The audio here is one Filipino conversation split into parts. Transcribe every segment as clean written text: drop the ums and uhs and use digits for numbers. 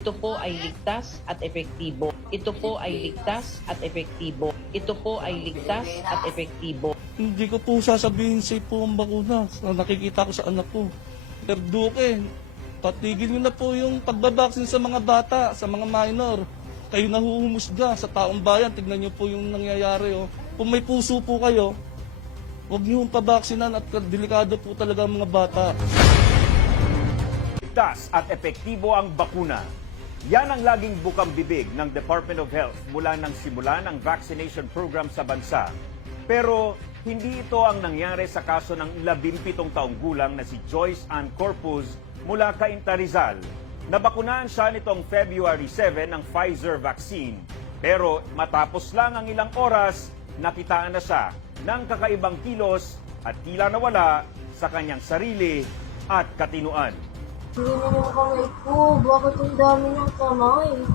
Ito po ay ligtas at epektibo. Ito po ay ligtas at epektibo. Ito po ay ligtas at epektibo. Hindi ko po sasabihin safe po ang bakuna. Nakikita ko sa anak ko. Sir Duque, patigil nyo na po yung pagbabaksin sa mga bata, sa mga minor. Kayo nahuhumusga sa taong bayan. Tignan nyo po yung nangyayari. Oh. Kung may puso po kayo, huwag nyo pabaksinan at delikado po talaga ang mga bata. Ligtas at epektibo ang bakuna. Yan ang laging bukang bibig ng Department of Health mula nang simulan ang vaccination program sa bansa. Pero hindi ito ang nangyari sa kaso ng 17 taong gulang na si Joyce Ann Corpus mula Cainta, Rizal. Nabakunahan siya nitong February 7 ng Pfizer vaccine. Pero matapos lang ang ilang oras, nakitaan na siya ng kakaibang kilos at tila nawala sa kanyang sarili at katinuan. Hindi na yung kamay ko. Bakit ang dami ng kamay? Ang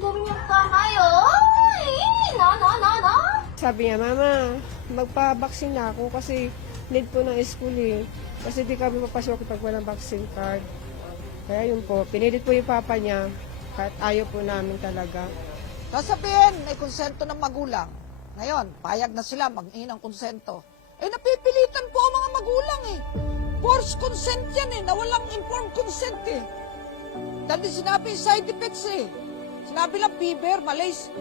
dami ng kamay, oh! No. Sabi niya, Mama, magpa-vaccine na ako kasi need po ng school eh. Kasi di kami mapasok pag walang vaccine card. Kaya yun po, pinilit po yung papa niya kahit ayaw po namin talaga. Sasabihin, may konsento ng magulang. Ngayon, payag na sila mag-in ng konsento. Napipilitan po ang mga magulang eh. Forced consent yan eh, na walang informed consent eh. Dahil sinabi yung side effects eh. Sinabi lang fever, malaise.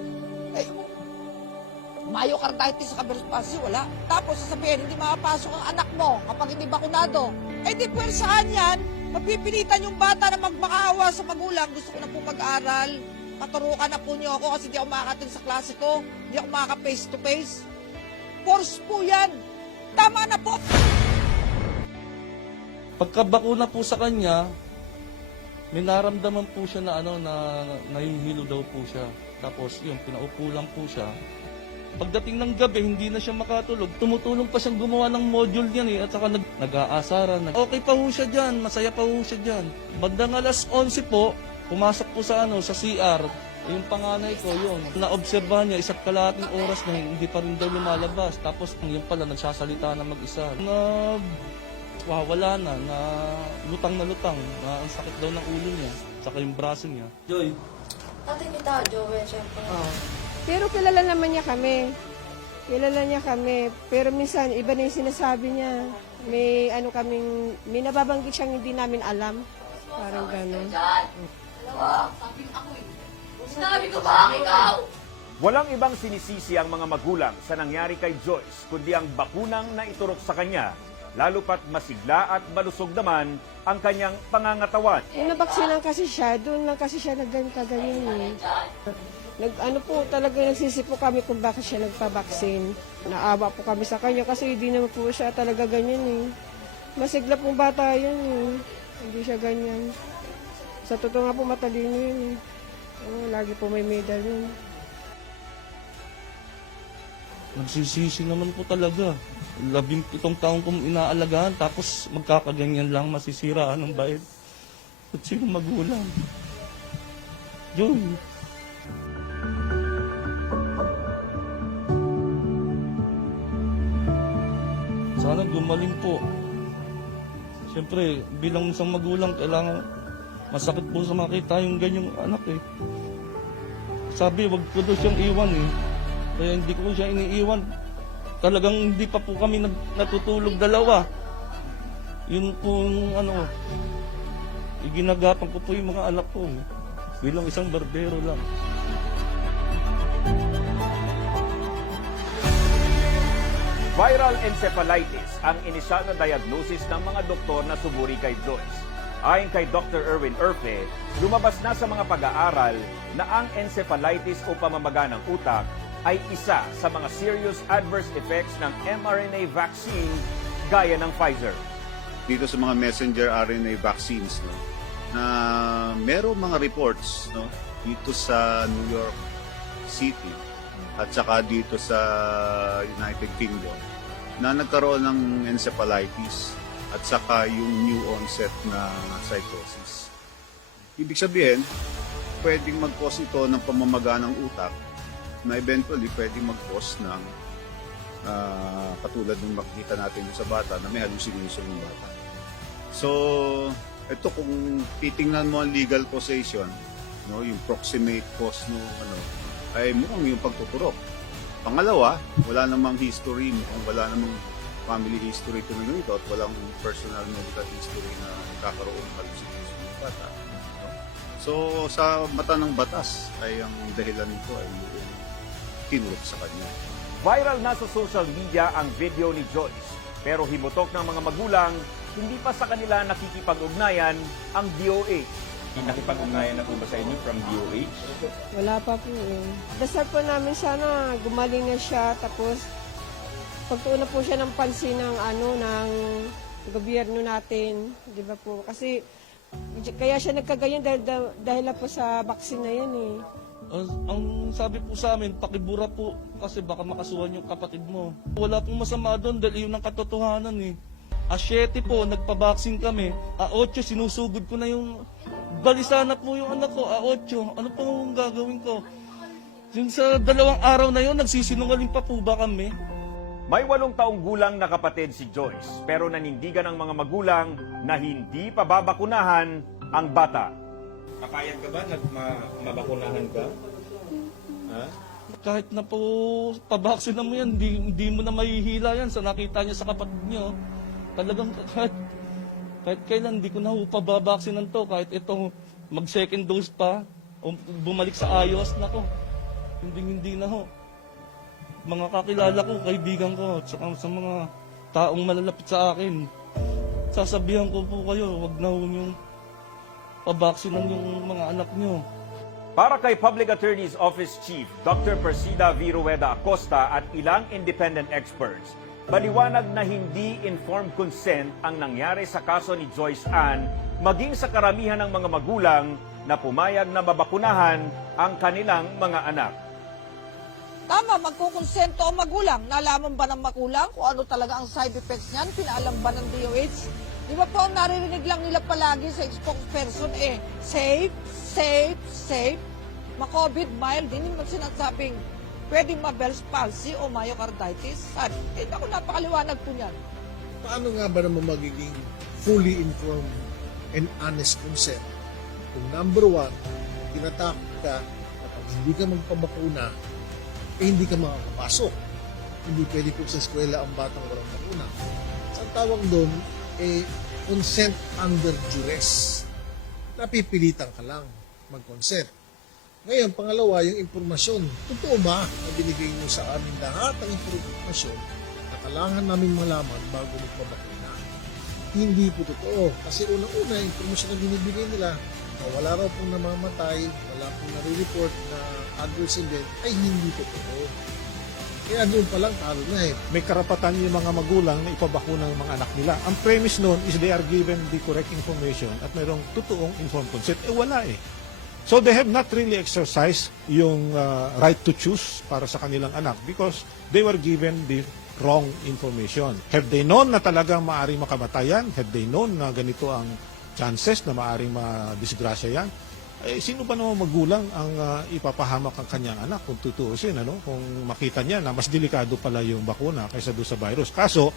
Myocarditis sa kaberspasi, wala. Tapos sasabihin, hindi makapasok ang anak mo kapag hindi bakunado. Di puwersaan yan, mapipilitan yung bata na magmakaawa sa magulang. Gusto ko na po mag-aral. Paturukan na po niyo ako kasi di ako makakatin sa klase ko. Di ako makaka face to face. Force po yan. Tama na po. Pagkabakuna po sa kanya, may naramdaman po siya na nahihilo daw po siya. Tapos yun, pinaupo lang po siya. Pagdating ng gabi, hindi na siya makatulog. Tumutulong pa siyang gumawa ng module niyan eh. At saka nag-aasaran. Okay pa po siya dyan, masaya pa po siya dyan. Bandang alas 11 po, pumasok po sa CR. Yung panganay ko, yun. Naobserbahan niya, isa't kalahating oras na hindi pa rin daw lumalabas. Tapos yun pala, nagsasalita na mag-isa. Wala na lutang na ang sakit daw ng ulo niya, saka yung braso niya. Joy. Ate kita, Joey, syempre. Pero kilala naman niya kami. Pero minsan, iba na yung sinasabi niya. May may nababanggit siyang hindi namin alam. Parang gano'n. Sinabi ko ba ikaw? Walang ibang sinisisi ang mga magulang sa nangyari kay Joyce kundi ang bakunang naiturok sa kanya, lalo pat masigla at malusog naman ang kanyang pangangatawan. Kung nabaksinan kasi siya, doon lang kasi siya nagganyan eh. Talaga nagsisipo kami kung bakit siya nagpabaksin. Naawa po kami sa kanya kasi hindi naman po siya talaga ganyan eh. Masigla pong bata yan eh. Hindi siya ganyan. Sa totoo nga po matalino yun eh. Lagi po may medal yun. Nagsisisi naman po talaga. 17 taong kong inaalagaan, tapos magkakaganyan lang, masisiraan ng bayad. At sino magulang? Joy. Sana gumaling po. Siyempre, bilang isang magulang, kailangan masakit po sa makita yung ganyang anak eh. Sabi, wag ko daw siyang iwan eh. Kaya hindi ko siya iniiwan. Talagang hindi pa po kami natutulog dalawa. Yun po iginagapan ko po yung mga anak ko. Bilang isang barbero lang. Viral encephalitis ang inisyal na diagnosis ng mga doktor na suburi kay Joyce. Ayon kay Dr. Erwin Erpe, lumabas na sa mga pag-aaral na ang encephalitis o pamamaga ng utak ay isa sa mga serious adverse effects ng mRNA vaccine gaya ng Pfizer. Dito sa mga messenger RNA vaccines, na merong mga reports dito sa New York City at saka dito sa United Kingdom na nagkaroon ng encephalitis at saka yung new onset na psychosis. Ibig sabihin, pwedeng mag-cause ito ng pamamaga ng utak na eventually pwedeng mag-cause ng katulad ng makikita natin sa bata na may hallucination ng bata. So, ito kung titingnan mo ang legal possession, no, yung proximate cause no ano, ay mukhang yung pagtuturok. Pangalawa, wala namang history, mukhang wala namang family history ito nito at walang personal medical history na kakaroon ng hallucination ng bata. No? So, sa mata ng batas ay ang dahilan nito ay yung tinurok sa kanya. Viral na sa social media ang video ni Joyce. Pero himutok ng mga magulang, hindi pa sa kanila nakikipag-ugnayan ang DOH. Nakipag-ugnayan na po ba sa inyo from DOH? Wala pa po eh. Dasal po namin sana gumaling na siya tapos pagtuon na po siya ng pansin ng ng gobyerno natin, 'di ba po? Kasi kaya siya nagkaganyan dahil po sa vaccine na 'yan eh. Ang sabi po sa amin, pakibura po kasi baka makasuhan yung kapatid mo. Wala pong masama doon dahil yun ang katotohanan eh. A7 po, nagpabaksin kami. A8, sinusugod ko na yung balisa na po yung anak ko. A8, ano pa ang gagawin ko? Yung sa 2 araw na yun, nagsisinungaling pa po ba kami? May 8 taong gulang na kapatid si Joyce, pero nanindigan ng mga magulang na hindi pa babakunahan ang bata. Papayag ka ba na mabakunahan ka? Ha? Kahit na po pabaksin na mo yan, hindi mo na mahihila yan sa nakita niya sa kapatid niyo. Talagang kahit kailan hindi ko na pababaksinan to. Kahit ito mag second dose pa, o bumalik sa ayos na ko. Hindi na ho. Mga kakilala ko, kaibigan ko, sa mga taong malalapit sa akin, sasabihan ko po kayo, wag na ho yung pabaksinan yung mga anak nyo. Para kay Public Attorney's Office Chief Dr. Persida V. Rueda Acosta at ilang independent experts, maliwanag na hindi informed consent ang nangyari sa kaso ni Joyce Ann, maging sa karamihan ng mga magulang na pumayag na mabakunahan ang kanilang mga anak. Tama, magkukonsento ang magulang. Nalaman ba ng magulang kung ano talaga ang side effects niyan? Pinaalam ba ng DOH? Di ba po ang naririnig lang nila palagi sa spokesperson safe, safe, safe. Ma-COVID, mild, hindi naman sinasabing pwedeng ma-Bell's palsy o myocarditis. Hindi ako napakaliwanag po niyan. Paano nga ba naman magiging fully informed and honest consent? Kung number 1, tinatakot ka na pag hindi ka magpabakuna, hindi ka makakapasok. Hindi pwede po sa eskwela ang batang walang bakuna. Ang tawag doon, consent under duress. Napipilitan ka lang mag-consent. Ngayon, pangalawa, yung impormasyon. Totoo ba na binigay nyo sa amin lahat ang impormasyon na kailangan namin malaman bago magpabakuna? Hindi po totoo. Kasi unang-una, yung impormasyon na binibigay nila na wala raw pong namamatay, wala pong nare-report na adverse event, ay hindi totoo. Kaya doon pa lang talo na eh. May karapatan yung mga magulang na ipabakuna ng mga anak nila. Ang premise noon is they are given the correct information at mayroong totoong informed consent. Wala eh. So they have not really exercised yung right to choose para sa kanilang anak because they were given the wrong information. Have they known na talagang maaaring makamatayan? Have they known na ganito ang chances na maaaring madisgrasya yan? Sino ba naman magulang ang ipapahamak ang kanyang anak kung tutuusin, kung makita niya na mas delikado pala yung bakuna kaysa doon sa virus. Kaso,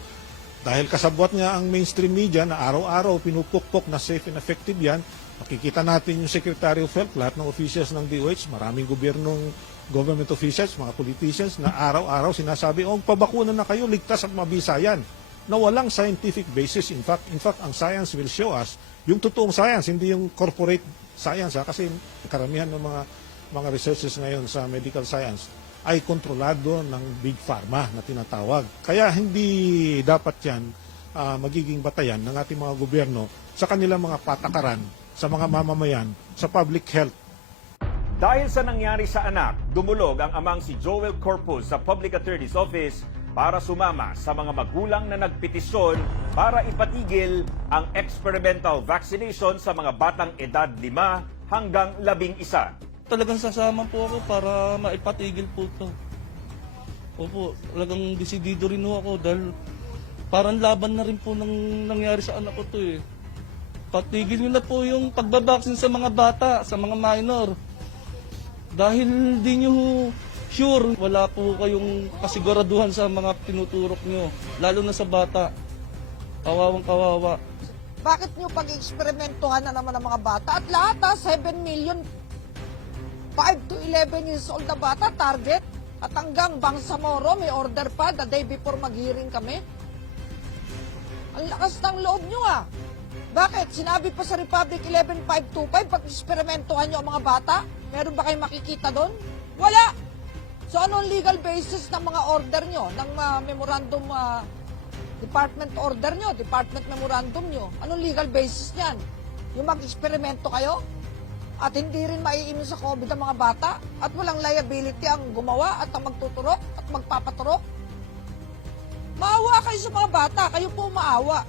dahil kasabwat nga ang mainstream media na araw-araw pinupukpok na safe and effective yan, makikita natin yung Secretary of Health, lahat ng officials ng DOH, maraming government officials, mga politicians na araw-araw sinasabi, pabakuna na kayo, ligtas at mabisa yan. Na walang scientific basis. In fact, ang science will show us yung totoong science, hindi yung corporate science. Kasi karamihan ng mga researchers ngayon sa medical science ay kontrolado ng big pharma na tinatawag. Kaya hindi dapat yan magiging batayan ng ating mga gobyerno sa kanilang mga patakaran sa mga mamamayan sa public health. Dahil sa nangyari sa anak, dumulog ang amang si Joel Corpus sa Public Attorney's Office para sumama sa mga magulang na nagpetisyon para ipatigil ang experimental vaccination sa mga batang edad 5 hanggang 11. Talagang sasama po ako para maipatigil po ito. Opo, talagang desidido rin ako dahil parang laban na rin po nang nangyari sa anak ko to eh. Patigil nyo na po yung pagbabaksin sa mga bata, sa mga minor. Dahil di nyo sure, wala po kayong kasiguraduhan sa mga tinuturok nyo, lalo na sa bata. Kawawang kawawa. Bakit nyo pag-eksperimentuhan na naman ang mga bata? At lahat 7 million 5 to 11 years old na bata, target. At hanggang Bangsamoro, may order pa the day before mag-hearing kami. Ang lakas ng loob nyo ah. Bakit? Sinabi pa sa Republic 11525, pag-eksperimentuhan nyo ang mga bata? Meron ba kayong makikita doon? Wala! So ano ang legal basis ng mga order nyo, ng memorandum, department order nyo, department memorandum nyo? Anong legal basis niyan? Yung mag-eksperimento kayo? At hindi rin maiinom sa COVID ang mga bata? At walang liability ang gumawa at ang magtuturok at magpapaturok? Maawa kayo sa mga bata, kayo po maawa.